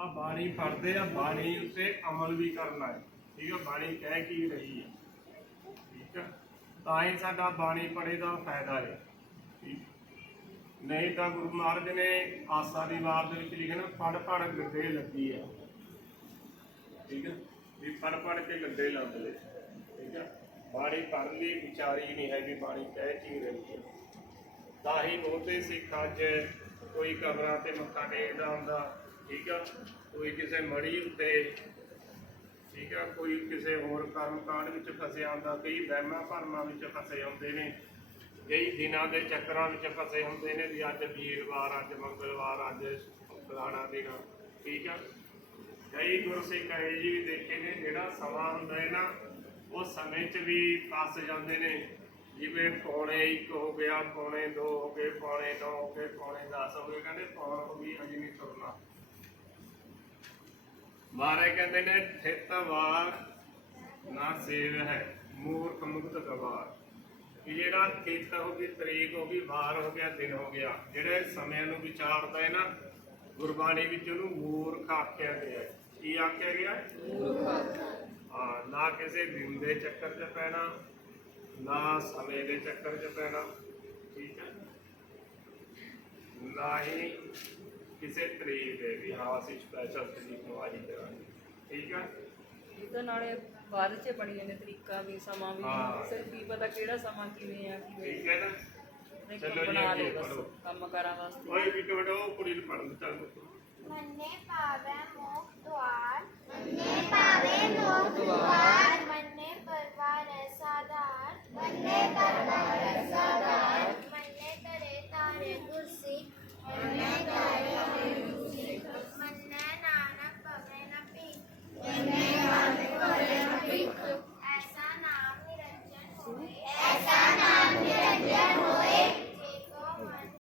ਆਪਾਂ ਬਾਣੀ ਪੜ੍ਹਦੇ ਆ ਬਾਣੀ ਉੱਤੇ ਅਮਲ ਵੀ ਕਰਨਾ ਹੈ, ਠੀਕ ਹੈ, ਬਾਣੀ ਕਹਿ ਕੀ ਰਹੀ ਹੈ, ਠੀਕ ਹੈ, ਤਾਂ ਹੀ ਸਾਡਾ ਬਾਣੀ ਪੜ੍ਹੇ ਦਾ ਫਾਇਦਾ ਹੈ, ਠੀਕ। ਨਹੀਂ ਤਾਂ ਗੁਰੂ ਮਹਾਰਾਜ ਨੇ ਆਸਾ ਦੀ ਵਾਰ ਦੇ ਵਿੱਚ ਲਿਖਿਆ ਨਾ ਪੜ ਪੜ ਗੱਦੇ ਲੱਗੀ ਆ ਠੀਕ ਹੈ, ਵੀ ਪੜ ਪੜ ਕੇ ਗੱਦੇ ਗੱਡੇ ਲਏ, ਠੀਕ ਹੈ। ਬਾਣੀ ਪੜ੍ਹ ਦੀ ਵਿਚਾਰੀ ਨਹੀਂ ਹੈ ਵੀ ਬਾਣੀ ਕਹਿ ਕੀ ਰਹੀ ਹੈ। ਤਾਂ ਹੀ ਬਹੁਤੇ ਸਿੱਖ ਅੱਜ ਕੋਈ ਕਬਰਾਂ ਤੇ ਮੱਥਾ ਟੇਕਦਾ ਹੁੰਦਾ ਠੀਕ ਆ? ਕੋਈ ਕਿਸੇ ਮੜੀ ਉੱਤੇ, ਠੀਕ ਆ? ਕੋਈ ਕਿਸੇ ਹੋਰ ਕਰਮ ਕਾਂਡ ਵਿੱਚ ਫਸਿਆ ਹੁੰਦਾ ਕਈ ਵਹਿਮਾਂ ਭਰਮਾਂ ਵਿੱਚ ਫਸੇ ਹੁੰਦੇ ਨੇ। ਕਈ ਦਿਨਾਂ ਦੇ ਚੱਕਰਾਂ ਵਿੱਚ ਫਸੇ ਹੁੰਦੇ ਨੇ ਵੀ ਅੱਜ ਵੀਰਵਾਰ, ਅੱਜ ਮੰਗਲਵਾਰ, ਅੱਜ ਫਲਾਣਾ ਦਿਨ ਠੀਕ ਆ? ਕਈ ਗੁਰਸਿੱਖ ਇਹ ਜੀ ਵੀ ਦੇਖੇ ਨੇ, ਜਿਹੜਾ ਸਮਾਂ ਹੁੰਦਾ ਹੈ ਨਾ, ਉਹ ਸਮੇਂ 'ਚ ਵੀ ਫਸ ਜਾਂਦੇ ਨੇ। ਜਿਵੇਂ ਪੌਣੇ 1 ਹੋ ਗਿਆ, ਪੌਣੇ 2 ਹੋ ਗਏ, ਪੌਣੇ 9 ਹੋ ਗਏ, ਪੌਣੇ 10 ਹੋ ਗਏ, ਕਹਿੰਦੇ ਪੌਣ ਹੋ ਗਈ ਅਜੇ ਨਹੀਂ ਤੁਰਨਾ। ਮਾਰੇ ਕਹਿੰਦੇ ਨੇ ਥਿਤ ਨਾ ਸੇਵ ਹੈ, ਮੂਰਖ ਮੁਕਤ ਗਵਾਰ ਕਿ ਜਿਹੜਾ ਥਿਤ ਹੋ ਗਈ ਤਰੀਕ ਹੋ ਗਈ, ਵਾਰ ਹੋ ਗਿਆ, ਦਿਨ ਹੋ ਗਿਆ। ਜਿਹੜੇ ਸਮੇਂ ਨੂੰ ਵਿਚਾਰਦਾ ਹੈ ਨਾ, ਗੁਰਬਾਣੀ ਵਿੱਚ ਉਹਨੂੰ ਮੂਰਖ ਆਖਿਆ ਗਿਆ ਕੀ ਆਖਿਆ ਗਿਆ? ਹਾਂ, ਨਾ ਕਿਸੇ ਦਿਨ ਦੇ ਚੱਕਰ 'ਚ ਪੈਣਾ, ਨਾ ਸਮੇਂ ਦੇ ਚੱਕਰ 'ਚ ਪੈਣਾ। ਠੀਕ ਹੈ? ਨਾ ਹੀ ਕਿਸੇ ਤਰੀਕ ਦੇ ਵੀ ਹਾਂ ਅਸੀਂ ਸਪੈਸ਼ਲ ਤਰੀਕ ਨੂੰ ਆਜੀ ਕਰਾਂਗੇ। ਠੀਕ ਹੈ ਇਹਦੇ ਨਾਲੇ ਬਾਅਦ ਚ ਬਣੀਆਂ ਨੇ ਤਰੀਕਾ ਵੀ ਸਮਾਂ ਵੀ। ਹਾਂ। ਸਿਰ ਕੀ ਪਤਾ ਕਿਹੜਾ ਸਮਾਂ ਕਿਵੇਂ ਆ ਕਿਵੇਂ ਠੀਕ ਹੈ ਨਾ? ਚਲੋ ਜੀ, ਬਣਾ ਅੱਗੇ ਬਸ ਪੜ੍ਹੋ। ਕੰਮ ਕਰਾਂ ਵਾਸਤੇ। ਕੋਈ ਵੀ ਟੋੜੋ ਕੁੜੀ ਨੂੰ ਪੜਨ ਚੱਲ। ਮੰਨੇ